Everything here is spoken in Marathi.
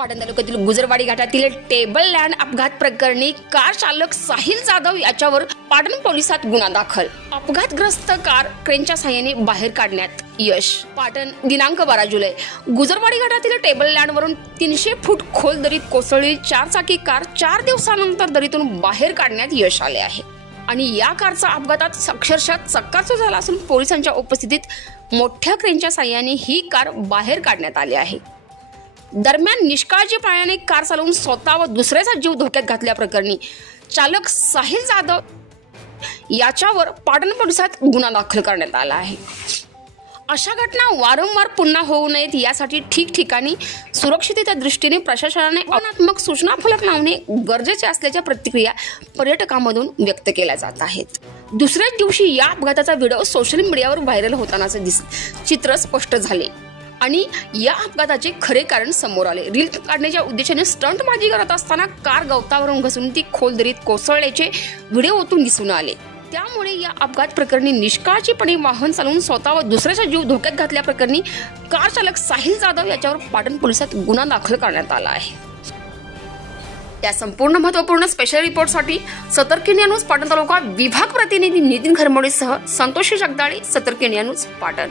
पाटण तालुक्यातील गुजरवाडी घाटातील टेबल लँड अपघात प्रकरणी कार चालक साहिल जाधव याच्यावर पाटण पोलिसात गुन्हा दाखल। अपघातग्रस्त कार क्रेनच्या साहाय्याने बाहेर काढण्यात यश। पाटण दिनांक 12 जुलै गुजरवाडी घाटातील टेबल लँड वरून 300 फूट खोल दरीत कोसळलेली 4 चाकी कार 4 दिवसानंतर दरीतून बाहेर काढण्यात यश आले आहे आणि या कारचा अपघातात अक्षरशः चक्काचूर झाला असून पोलिसांच्या उपस्थितीत मोठ्या क्रेनच्या साहाय्याने ही कार बाहेर काढण्यात आली आहे। दरम्यान निष्काळजीपणाने कार चालवून स्वतः व दुसऱ्याचा जीव धोक्यात घातल्याप्रकरणी चालक साहिल जाधव याच्यावर पाटण पोलिसात गुन्हा दाखल करण्यात आला आहे। अशा घटना वारंवार पुन्हा होऊ नयेत यासाठी ठिकठिकाणी सुरक्षिततेच्या दृष्टीने प्रशासनाने आव्हानात्मक सूचना फलक लावणे गरजेचे असल्याच्या प्रतिक्रिया पर्यटकांमधून व्यक्त केल्या जात आहेत। दुसऱ्याच दिवशी या अपघाताचा व्हिडिओ सोशल मीडियावर व्हायरल होतानाचे चित्र स्पष्ट झाले आणि या अपघाताचे खरे कारण समोर आले। रील काढण्याच्या उद्देशाने स्टंटबाजी करत असताना कार गवतावरून घसरून ती खोल दरीत कोसळल्याचे व्हिडिओतून दिसून आले। त्यामुळे या अपघात प्रकरणी निष्काळजीपणे वाहन चालवून स्वतः व दुसऱ्याचा जीव धोक्यात घातल्याप्रकरणी कार चालक साहिल जाधव याच्यावर पाटण पोलिसात गुन्हा दाखल करण्यात आला आहे। या संपूर्ण महत्त्वपूर्ण स्पेशल रिपोर्टसाठी सतर्क इंडिया न्यूज पाटण तालुका विभाग प्रतिनिधी नितीन खरमोडेसह संतोषी जगदाळे, सतर्क इंडिया न्यूज पाटण।